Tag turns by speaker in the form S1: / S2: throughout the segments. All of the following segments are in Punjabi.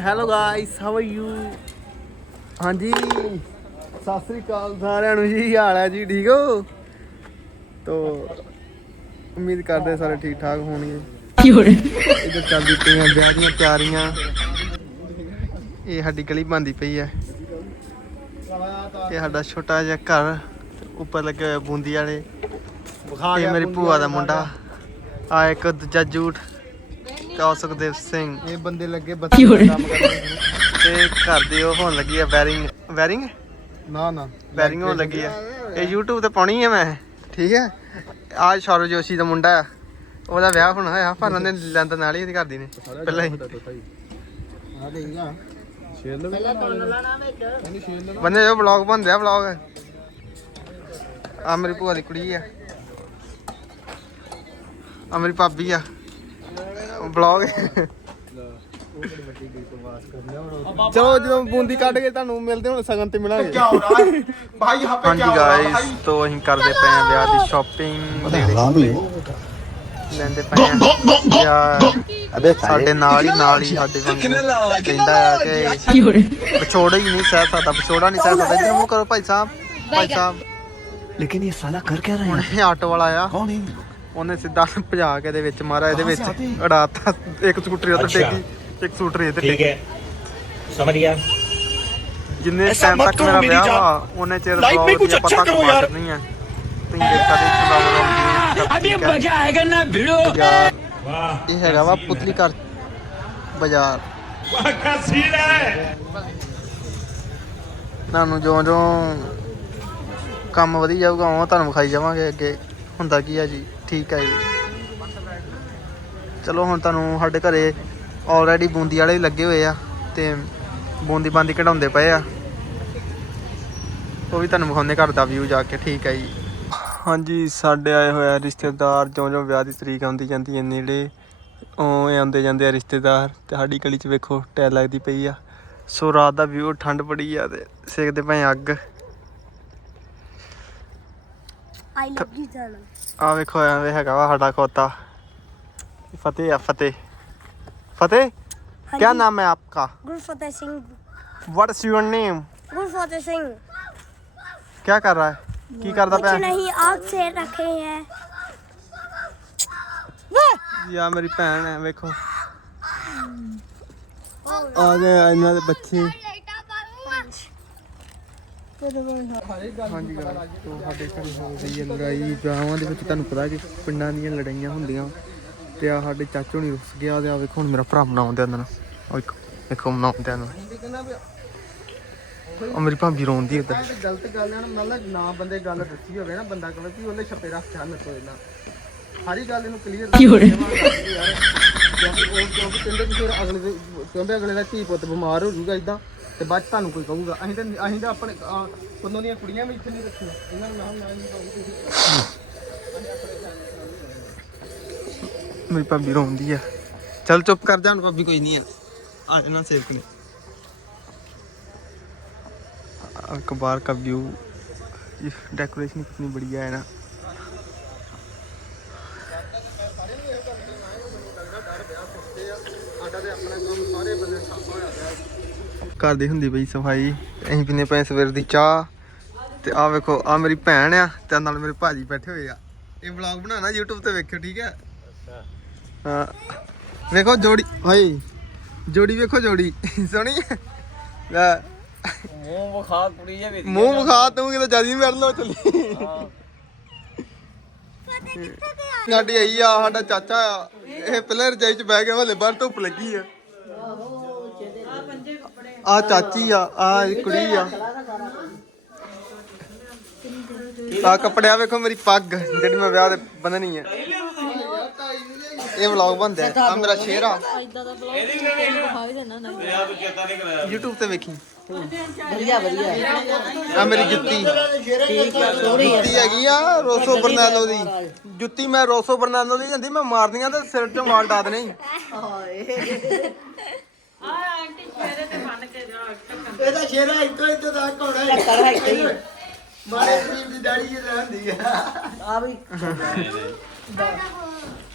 S1: Hello guys how are you ਹਾਂਜੀ। ਸਤਿ ਸ੍ਰੀ ਅਕਾਲ ਸਾਰਿਆਂ ਨੂੰ ਜੀ। ਕੀ ਹਾਲ ਹੈ ਜੀ? ਠੀਕ ਹੋ? ਤੋ ਉਮੀਦ ਕਰਦੇ ਸਾਰੇ ਠੀਕ ਠਾਕ ਹੋਣਗੇ
S2: 有人
S1: ，ਇੱਧਰ ਚੱਲਦੀ ਪਈਆਂ ਵਿਆਹ ਦੀਆਂ ਤਿਆਰੀਆਂ। ਇਹ ਸਾਡੀ ਗਲੀ ਬੰਦੀ ਪਈ ਹੈ। ਇਹ ਸਾਡਾ ਛੋਟਾ ਜਿਹਾ ਘਰ ਉੱਪਰ ਲੱਗੇ ਹੋਏ ਬੂੰਦੀ ਵਾਲੇ। ਇਹ ਮੇਰੀ ਭੂਆ ਦਾ ਮੁੰਡਾ। ਆ ਇੱਕ ਦੂਜਾ ਜੂਠ ਕਾ ਸੁਖਦੇਵ ਸਿੰਘ। ਇਹ ਬੰਦੇ ਲੱਗੇ ਬੱਤੀ? ਕੰਮ ਕਰਦੇ ਤੇ ਘਰ ਦੀ ਉਹ ਹੋਣ ਲੱਗੀ ਆ ਵੈਰਿੰਗ ਵੈਰਿੰਗ ਨਾ ਨਾ। ਵੈਰਿੰਗ ਹੋਣ ਲੱਗੀ ਆ। ਇਹ YouTube ਤੇ ਪਾਉਣੀ ਆ ਮੈਂ। ਠੀਕ ਹੈ। ਆ ਸ਼ੌਰਵ ਜੋਸ਼ੀ ਦਾ ਮੁੰਡਾ ਆ। ਉਹਦਾ ਵਿਆਹ ਹੋਣਾ ਹੋਇਆ ਪਰ ਉਹਨੇ ਲੈਂਦਾ ਨਾਲ ਹੀ ਇਹਦੀ ਕਰਦੀ ਨੇ। ਪਹਿਲਾਂ ਹੀ।
S3: ਆ ਦੇਗਾ ਸ਼ੇਰ ਲਵੇ ਪਹਿਲਾਂ ਤੋੜ ਲੈਣਾ ਵਿੱਚ।
S1: ਬੰਦੇ ਜੋ ਵਲੌਗ ਬਣਦੇ ਆ ਵਲੌਗ ਆ ਮੇਰੀ ਭੂਆ ਦੀ ਕੁੜੀ ਆ। ਆ ਮੇਰੀ ਭਾਬੀ ਆ। ਵਲੌਗ ਚਲੋ ਜਦੋਂ ਬੂੰਦੀ ਕੱਢ ਕੇ ਤੁਹਾਨੂੰ ਮਿਲਦੇ ਹੁਣ ਸਗਨ ਤੇ ਮਿਲਾਂਗੇ
S3: ਭਾਈ यहाँ पे
S1: ਹਾਂਜੀ ਗਾਇਸ ਤੋਂ ਅਸੀਂ ਕਰਦੇ ਪਏ ਆ ਵਿਆਹ ਦੀ ਸ਼ਾਪਿੰਗ ਲੈਂਦੇ ਪਏ ਆ ਯਾਰ
S3: अबे
S1: ਸਾਡੇ ਨਾਲ ਹੀ ਨਾਲ ਹੀ ਸਾਡੇ ਵਾਂਗੂ ਕਹਿੰਦਾ ਆ ਕਿ
S2: 有人，
S1: ਵਿਛੋੜਾ ਹੀ ਨਹੀਂ ਸਹਿ ਸਕਦਾ ਵਿਛੋੜਾ ਨਹੀਂ ਸਹਿ ਸਕਦਾ ਇੱਧਰ ਮੂੰਹ ਕਰੋ ਭਾਈ ਸਾਹਿਬ ਭਾਈ ਸਾਹਿਬ
S3: लेकिन ये साला कर क्या रहे
S1: ਹੁਣ ਇਹ ਆਟੋ ਵਾਲਾ ਆ
S3: कौन है
S1: ਉਹਨੇ ਸਿੱਧਾ ਭਜਾ ਕੇ ਦੇ ਵਿੱਚ ਮਾਰਾ ਇਹਦੇ ਵਿੱਚ ਅੜਾਤਾ ਇੱਕ ਸਕੂਟਰੀ ਉੱਤੇ ਟੇਕੀ ਇੱਕ ਸਕੂਟਰੀ
S4: ਇੱਥੇ
S1: ਠੀਕ
S4: ਹੈ। ਸਮਝ ਗਿਆ।
S1: ਜਿੰਨੇ ਟਾਈਮ ਤੱਕ ਮੇਰਾ ਵਿਆਹ ਵਾ ਉਹਨੇ ਚਿਰ ਲਾਈਫ
S4: ਵਿੱਚ
S1: ਕੁਝ
S4: ਅੱਛਾ
S1: ਕਰੋ
S4: ਯਾਰ।
S1: ਨਹੀਂ ਹੈ ਤੁਸੀਂ ਦੇਖਾ
S2: ਦੇਖਦਾ ਅਭੀ ਮਜ਼ਾ ਆਏਗਾ ਨਾ
S1: ਭੀੜੋ।
S4: ਵਾਹ।
S1: ਇਹ ਹੈਗਾ ਵਾ ਪੁਤਲੀ ਘਰ ਬਾਜ਼ਾਰ।
S4: ਵਾਹ ਸੀਨ ਹੈ।
S1: ਤੁਹਾਨੂੰ ਜੋ ਜੋ ਕੰਮ ਵਧੀ ਜਾਊਗਾ ਉਹ ਤੁਹਾਨੂੰ ਵਿਖਾਈ ਜਾਵਾਂਗੇ ਅੱਗੇ। ਹੁੰਦਾ ਕੀ ਆ ਜੀ? ਠੀਕ ਆ ਜੀ। ਚਲੋ ਹੁਣ ਤੁਹਾਨੂੰ ਸਾਡੇ ਘਰੇ ਆਲਰੇਡੀ ਬੂੰਦੀ ਵਾਲੇ ਵੀ ਲੱਗੇ ਹੋਏ ਆ ਤੇ ਬੂੰਦੀ ਬਾਂਦੀ ਕਢਾਉਂਦੇ ਪਏ ਆ। ਉਹ ਵੀ ਤੁਹਾਨੂੰ ਵਿਖਾਉਂਦੇ ਘਰ ਦਾ ਵਿਊ ਜਾ ਕੇ, ਠੀਕ ਹੈ ਜੀ। ਹਾਂਜੀ, ਸਾਡੇ ਆਏ ਹੋਏ ਆ ਰਿਸ਼ਤੇਦਾਰ ਜਿਉਂ ਜਿਉਂ ਵਿਆਹ ਦੀ ਤਰੀਕ ਆਉਂਦੀ ਜਾਂਦੀ ਹੈ, ਨੇੜੇ ਉਹ ਆਉਂਦੇ ਜਾਂਦੇ ਆ ਰਿਸ਼ਤੇਦਾਰ। ਤੇ ਸਾਡੀ ਗਲੀ 'ਚ ਵੇਖੋ ਟੈਲ ਲੱਗਦੀ ਪਈ ਆ। ਸੋ ਰਾਤ ਦਾ ਵਿਊ ਠੰਡ ਬੜੀ ਆ ਤੇ ਸੇਕਦੇ ਪਏ ਅੱਗ।
S5: ਆਈ ਲਵ
S1: ਆ ਵੇਖੋ ਹੈਗਾ ਵਾ ਸਾਡਾ ਖੋਤਾ। ਫਤਿਹ ਆ ਫਤਿਹ। ਫਤਿਹ ਕੀ ਨਾਮ ਹੈ
S5: ਆਪਕਾ? Gurfateh
S1: Singh. What is your
S5: name Gurfateh
S1: Singh. ਕੀ ਕਰ ਰਹਾ ਹੈ? ਕੀ
S5: ਕਰਦਾ
S1: ਪਿਆ?
S5: ਨਹੀਂ ਆਗ ਸੇ ਰੱਖੇ ਹੈ।
S1: ਯਾ ਮੇਰੀ ਭੈਣ ਹੈ ਵੇਖੋ। ਆ ਗਏ ਇਹਨਾਂ ਦੇ ਬੱਚੇ। ਹਾਂਜੀ ਗੱਲ ਤੋਂ ਸਾਡੇ ਘਰ ਹੋ ਰਹੀ ਹੈ ਲੜਾਈ। ਵਿਆਹਾਂ ਦੇ ਵਿੱਚ ਤੁਹਾਨੂੰ ਪਤਾ ਕਿ ਪਿੰਡਾਂ ਦੀਆਂ ਲੜਾਈਆਂ ਹੁੰਦੀਆਂ। ਤੇ ਆ ਸਾਡੇ ਚਾਚੂ ਨਹੀਂ ਰੁੱਸ ਗਿਆ ਤੇ ਆ ਵੇਖੋ ਹੁਣ ਮੇਰਾ ਭਰਾ ਮਨਾਉਂਦੇ ਉਹਨਾਂ ਨੂੰ। ਉਹ ਇੱਕ ਵੇਖੋ ਮਨਾਉਂਦੇ ਉਹਨਾਂ ਨੂੰ। ਉਹ ਮੇਰੀ ਭਾਬੀ ਰੋਂਦੀ ਉੱਧਰ ਗਲਤ ਗੱਲ ਹੈ ਨਾ ਮਤਲਬ ਨਾ ਬੰਦੇ ਗੱਲ ਦੱਸੀ ਹੋਵੇ ਨਾ ਬੰਦਾ ਕਹੇ ਵੀ ਉਹਨੇ ਛੱਪੇ ਰੱਖ ਚਾਹ ਮੇਰੇ ਤੋਂ ਇਹਨਾਂ ਸਾਰੀ ਗੱਲ ਇਹਨੂੰ ਕਲੀਅਰ
S2: ਕੀ ਹੋ ਰਿਹਾ?
S1: ਕਿਉਂਕਿ ਉਹ ਕਿਉਂਕਿ ਕਹਿੰਦੇ ਕਿ ਫਿਰ ਅਗਲੇ ਦੇ ਕਹਿੰਦੇ ਅਗਲੇ ਦਾ ਧੀ ਪੁੱਤ ਬਿਮਾਰ ਹੋ ਜਾਊਗਾ ਇਦਾਂ ਤੇ ਬਾਅਦ ਤੁਹਾਨੂੰ ਕੋਈ ਕਹੂਗਾ। ਅਸੀਂ ਤਾਂ ਅਸੀਂ ਤਾਂ ਆਪਣੇ ਅਹ, ਦੀਆਂ ਕੁੜੀਆਂ ਵੀ ਇੱਥੇ ਨਹੀਂ ਰੱਖੀਆਂ। ਇਹਨਾਂ ਨੂੰ ਨਾਮ ਨਾਲ ਨਹੀਂ ਕਹੂਗੇ ਮੇਰੀ ਭਾਬੀ ਰੋਂਦੀ ਆ। ਚਲ ਚੁੱਪ ਕਰ ਜਾ ਹੁਣ ਭਾਬੀ ਕੋਈ ਨਹੀਂ ਆ। ਆ ਇਹਨਾਂ ਸੇਵਕ ਨੇ ਅਕਬਾਰ ਕਾ ਵਿਊ ਇਸ ਡੈਕੋਰੇਸ਼ਨ ਕਿੰਨੀ ਬੜੀਆ ਹੈ ਨਾ। ਸਾਡਾ ਤੇ ਆਪਣਾ ਕੰਮ ਸਾਰੇ ਬੰਦੇ ਸਭ ਤੋਂ ਘਰ ਦੀ ਹੁੰਦੀ ਪਈ ਸਫ਼ਾਈ। ਅਸੀਂ ਪੀਨੇ ਪਏ ਸਵੇਰ ਦੀ ਚਾਹ। ਤੇ ਆ ਵੇਖੋ ਆ ਮੇਰੀ ਭੈਣ ਆ ਤੇ ਨਾਲ ਮੇਰੇ ਭਾਜੀ ਬੈਠੇ ਹੋਏ ਆ। ਇਹ ਵਲੌਗ ਬਣਾਉਣਾ YouTube ਤੇ ਵੇਖਿਓ ਠੀਕ ਹੈ ਹਾਂ। ਵੇਖੋ ਜੋੜੀ ਹਾਏ। ਜੋੜੀ ਵੇਖੋ ਜੋੜੀ ਸੋਹਣੀ ਹੈ ਲੈ।
S3: ਮੂੰਹ ਵਿਖਾ ਕੁੜੀ ਜੇ ਵੇਖ
S1: ਮੂੰਹ ਵਿਖਾ ਤੂੰ ਕਿਤੇ ਜਲਦੀ ਮਿਲ ਲੋ ਚੱਲੀ। ਸਾਡੀ ਆਈ ਆ ਸਾਡਾ ਚਾਚਾ ਆ। ਇਹ ਪਹਿਲਾਂ ਰਜਾਈ ਚ ਬਹਿ ਗਿਆ ਹਲੇ ਬਾਹਰ ਧੁੱਪ ਲੱਗੀ ਆ। ਆ ਚਾਚੀ ਆ ਆ ਕੁੜੀ ਆ। ਆ ਕੱਪੜਿਆ ਵੇਖੋ ਮੇਰੀ ਪੱਗ, ਜਿਹੜੀ ਮੈਂ ਵਿਆਹ ਤੇ ਬੰਨਣੀ ਹੈ ਇਹ ਵਲੌਗ ਬਣਦਾ ਹੈ। ਆ ਮੇਰਾ ਸ਼ੇਰ ਆ। YouTube ਤੇ ਵੇਖੀ।
S3: ਵਧੀਆ ਵਧੀਆ
S1: ਆ ਮੇਰੀ ਜੁੱਤੀ। ਜੁੱਤੀ ਹੈਗੀ ਆ ਰੋਸੋ ਬਰਨਾਲੋ ਦੀ। ਜੁੱਤੀ ਮੈਂ ਰੋਸੋ ਬਰਨਾਲੋ ਦੀ ਜਾਂਦੀ ਮੈਂ ਮਾਰਦੀਆਂ ਤੇ ਸਿਰ ਚੋਂ ਮਾਲ ਡਾ ਦੇਣੇ।
S3: ਇਹਦਾ ਸ਼ੇਰਾ ਇੱਕੋ ਇੱਕੋ ਦਾ ਕੋਣਾ ਹੈ। ਕਰ ਹੈ। ਕਿ ਮਾਰੇ ਗਰੀਬ ਦੀ ਦਾੜੀ ਜਿਹੀ ਰਹਿੰਦੀ ਆ ਆ ਵੀ।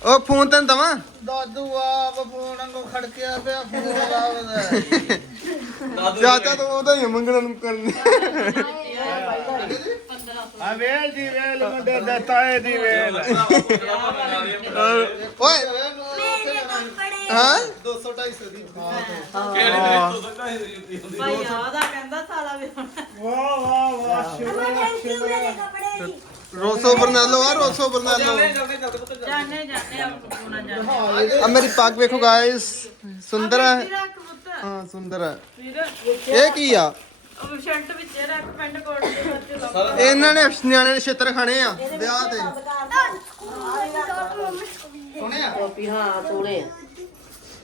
S1: ਉਹ ਫੋਨ ਤੈਨੂੰ ਦਵਾਂ?
S3: ਦਾਦੂ ਆਪ ਫੋਨ ਵਾਂਗੂ ਖੜਕਿਆ ਪਿਆ ਫੋਨ ਲਾਉਂਦਾ
S1: ਚਾਚਾ ਤੂੰ ਉਹਦਾ ਹੀ ਮੰਗਣਾ ਨੂੰ ਕਰਨੀ।
S3: ਆ ਵੇਲ ਦੀ ਵੇਲ। ਮੁੰਡੇ ਦਾ ਤਾਏ ਦੀ ਵੇਲ।
S1: ਓਏ ਹਾਂ?
S3: 200 250 ਦੀ
S6: ਭਾਈ ਆਦਾ ਕਹਿੰਦਾ ਸਾਲਾ ਵੀ ਹੁਣ
S1: ਰੋਸੋ ਬਰਨਾਲੋ ਆ ਰੋਸੋ ਬਰਨਾਲੋ।
S6: ਜਾਣੇ ਜਾਣੇ ਆਪ ਕੋਣਾ ਜਾਣੇ
S1: ਆ ਮੇਰੀ ਪੱਗ ਵੇਖੋ ਗਾਇਸ ਸੁੰਦਰ ਹੈ। ਹਾਂ ਸੁੰਦਰ ਹੈ।
S6: ਵੀਰ
S1: ਇਹ ਕੀ ਆ?
S6: ਉਹ ਸ਼ਰਟ ਵਿੱਚ ਰੱਖ ਪੈਂਟ ਕੋਟ ਦੇ ਵਿੱਚ ਲਾ
S1: ਇਹਨਾਂ ਨੇ ਨਿਆਣੇ ਨੇ ਛੇਤਰ ਖਾਣੇ ਆ ਵਿਆਹ ਤੇ।
S3: ਸੁਣਿਆ?
S7: ਟੋਪੀ ਹਾਂ ਸੋਹਣੇ ਆ।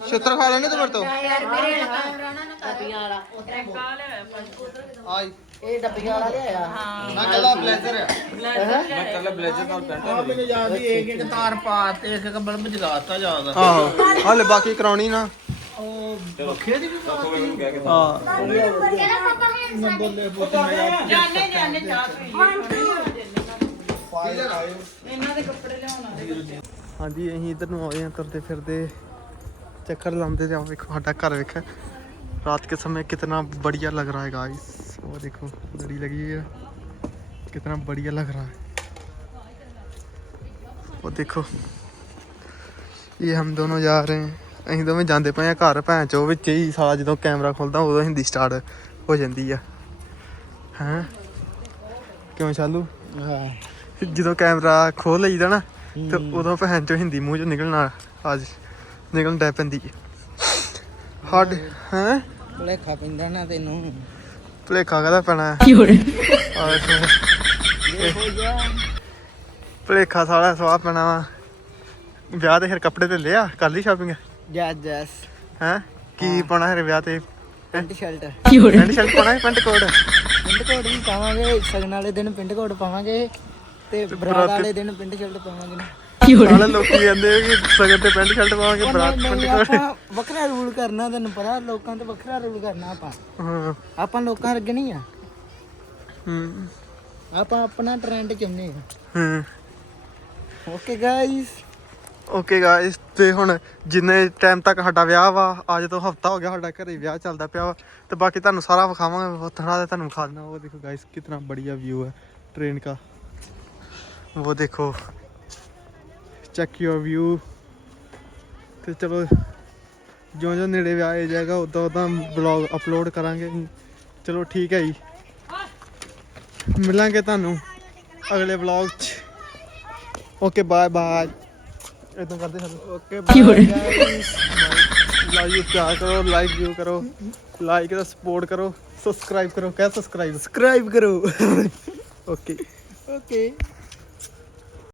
S1: ਛਿੱਤਰ ਖਾ ਲੈਣੇ ਤੂੰ ਮੇਰੇ ਤੋਂ?
S7: ਯਾਰ ਮੇਰੇ ਲਗਾ ਰੋਣਾ ਨਾ ਕਰ ਡੱਬੀਆਂ ਵਾਲਾ।
S6: ਉਧਰ ਕਾ ਲਿਆ
S3: ਆਈ।
S7: ਇਹ ਡੱਬੀਆਂ ਵਾਲਾ ਲਿਆਇਆ। ਹਾਂ।
S3: ਮੈਂ ਕੱਲਾ ਬਲੇਜ਼ਰ ਆ।
S8: ਮੈਂ ਕੱਲਾ ਬਲੇਜ਼ਰ ਨਾਲ ਪੈਂਟ
S3: ਆ ਮੈਨੂੰ ਯਾਦ ਹੀ ਇੱਕ ਇੱਕ ਤਾਰ ਪਾ ਤੇ ਇੱਕ ਇੱਕ ਬਲਬ ਜਗਾਤਾ
S1: ਆਹੋ ਹਾਲੇ ਬਾਕੀ ਕਰਾਉਣੀ ਨਾ।
S3: ਉਹ ਬੱਖੇ ਦੀ ਵੀ
S8: ਬਾਤ ਹਾਂ। ਨੰਬਰ ਲੈ
S1: ਪੁੱਤ
S6: ਜਾਣੇ ਜਾਣੇ ਚਾਹ ਪੀ ਇਹਨਾਂ ਦੇ ਕੱਪੜੇ ਲਿਆਉਣਾ
S1: ਹਾਂਜੀ ਅਸੀਂ ਇਧਰ ਨੂੰ ਆ ਚੱਕਰ ਲਾਉਂਦੇ ਤੇ ਆਹ ਵੇਖੋ ਸਾਡਾ ਘਰ ਵੇਖ रात के समय कितना बढ़िया लग रहा है गाइस वो देखो लड़ी लगी है कितना बढ़िया लग रहा है वो देखो ये हम दोनों जा रहे हैं ਅਸੀਂ ਦੋਵੇਂ ਜਾਂਦੇ ਪਏ ਆ ਘਰ ਭੈਣ ਚੋ ਵਿੱਚ ਹੀ ਸਾਲਾ ਜਦੋਂ ਕੈਮਰਾ ਖੁੱਲਦਾ ਉਦੋਂ ਹਿੰਦੀ ਸਟਾਰਟ ਹੋ ਜਾਂਦੀ ਆ ਹੈਂ ਕਿਉਂ ਚਾਲੂ
S3: ਹਾਂ
S1: ਜਦੋਂ ਕੈਮਰਾ ਖੋਲ ਲਈਦਾ ਨਾ ਤੇ ਉਦੋਂ ਭੈਣ ਚੋ ਹਿੰਦੀ ਮੂੰਹ ਚੋਂ ਨਿਕਲਣਾ ਅੱਜ ਨਿਕਲਣ ਡੈ ਪੈਂਦੀ ਹੈ ਹੱਡ ਹੈ?
S3: ਭੁਲੇਖਾ ਪੈਂਦਾ ਨਾ ਤੈਨੂੰ।
S1: ਭਲੇਖਾ ਕਹਦਾ ਪੈਣਾ ਭਲੇਖਾ ਸਾਲਾ ਸਵਾਹ ਪੈਣਾ ਵਾ। ਵਿਆਹ ਤੇ ਫਿਰ ਕੱਪੜੇ ਤੇ ਲਿਆ ਕਰ ਲਈ ਸ਼ਾਪਿੰਗ
S3: ਜੈਸ ਜੈਸ।
S1: ਹੈ? ਕੀ ਪਾਉਣਾ ਫਿਰ ਵਿਆਹ ਤੇ?
S3: Pant shirt.
S1: ਪੈਂਟ ਸ਼ਰਟ ਪਾਉਣਾ ਹੈ ਪੈਂਟ ਕੋਟ?
S3: ਪਿੰਡ ਕੋਡ ਵੀ ਪਾਵਾਂਗੇ ਸਗਨ ਵਾਲੇ ਦਿਨ ਪਿੰਡ ਕੋਡ ਪਾਵਾਂਗੇ ਤੇ ਬਰਾਤ ਵਾਲੇ ਦਿਨ ਪਿੰਡ ਸ਼ਰਟ ਪਾਵਾਂਗੇ।
S1: ਸਾਲੇ ਲੋਕੀ ਕਹਿੰਦੇ ਕਿ ਸਗਨ ਤੇ ਪੈਂਟ ਸ਼ਰਟ ਪਾਵਾਂਗੇ ਬਰਾਤ ਪੈਂਟ
S3: ਆਪਾਂ ਵੱਖਰਾ ਰੂਲ ਕਰਨਾ ਤੈਨੂੰ ਪਤਾ ਲੋਕਾਂ ਤੇ ਵੱਖਰਾ ਰੂਲ ਕਰਨਾ ਆਪਾਂ।
S1: ਹਾਂ।
S3: ਆਪਾਂ ਲੋਕਾਂ ਅੱਗੇ ਨਹੀਂ ਆ।
S1: ਹੂੰ।
S3: ਆਪਾਂ ਆਪਣਾ ਟ੍ਰੈਂਡ ਚੁਣਨੇ
S1: ਹੂੰ।
S3: ਓਕੇ ਗਾਇਸ
S1: ਓਕੇ ਗਾਇਸ ਤੇ ਹੁਣ ਜਿੰਨੇ ਟਾਈਮ ਤੱਕ ਸਾਡਾ ਵਿਆਹ ਵਾ ਅੱਜ ਤੋਂ ਹਫਤਾ ਹੋ ਗਿਆ ਸਾਡਾ ਘਰੇ ਵਿਆਹ ਚੱਲਦਾ ਪਿਆ ਵਾ ਤੇ ਬਾਕੀ ਤੁਹਾਨੂੰ ਸਾਰਾ ਵਿਖਾਵਾਂਗੇ ਥੋੜਾ ਤੁਹਾਨੂੰ ਵਿਖਾ ਉਹ ਦੇਖੋ ਗਾਇਸ ਕਿਤਨਾ ਬੜੀਆ ਵਿਊ ਹੈ ਟ੍ਰੇਨ ਦਾ। ਉਹ ਦੇਖੋ ਚੈੱਕ ਯੋਰ ਵਿਊ ਤੇ ਚਲੋ ਜਿਉਂ ਜਿਉਂ ਨੇੜੇ ਵਿਆਹ ਆ ਜਾਏਗਾ ਉਦੋਂ ਉਦੋਂ ਵਲੌਗ ਅਪਲੋਡ ਕਰਾਂਗੇ ਚਲੋ ਠੀਕ ਹੈ ਜੀ। ਮਿਲਾਂਗੇ ਤੁਹਾਨੂੰ ਅਗਲੇ ਵਲੌਗ 'ਚ। ਓਕੇ ਬਾਏ ਬਾਏ ਇਦਾਂ ਕਰਦੇ ਹਾਂ। ਓਕੇ ਬਾਏ ਲਾਈਕ ਪਿਆਰ ਕਰੋ ਲਾਈਕ ਵੀਊ ਕਰੋ। ਲਾਈਕ ਦਾ ਸਪੋਰਟ ਕਰੋ। ਸਬਸਕ੍ਰਾਈਬ ਕਰੋ। ਕਹਿ ਸਬਸਕ੍ਰਾਈਬ
S3: ਸਬਸਕ੍ਰਾਈਬ ਕਰੋ।
S1: Okay
S3: okay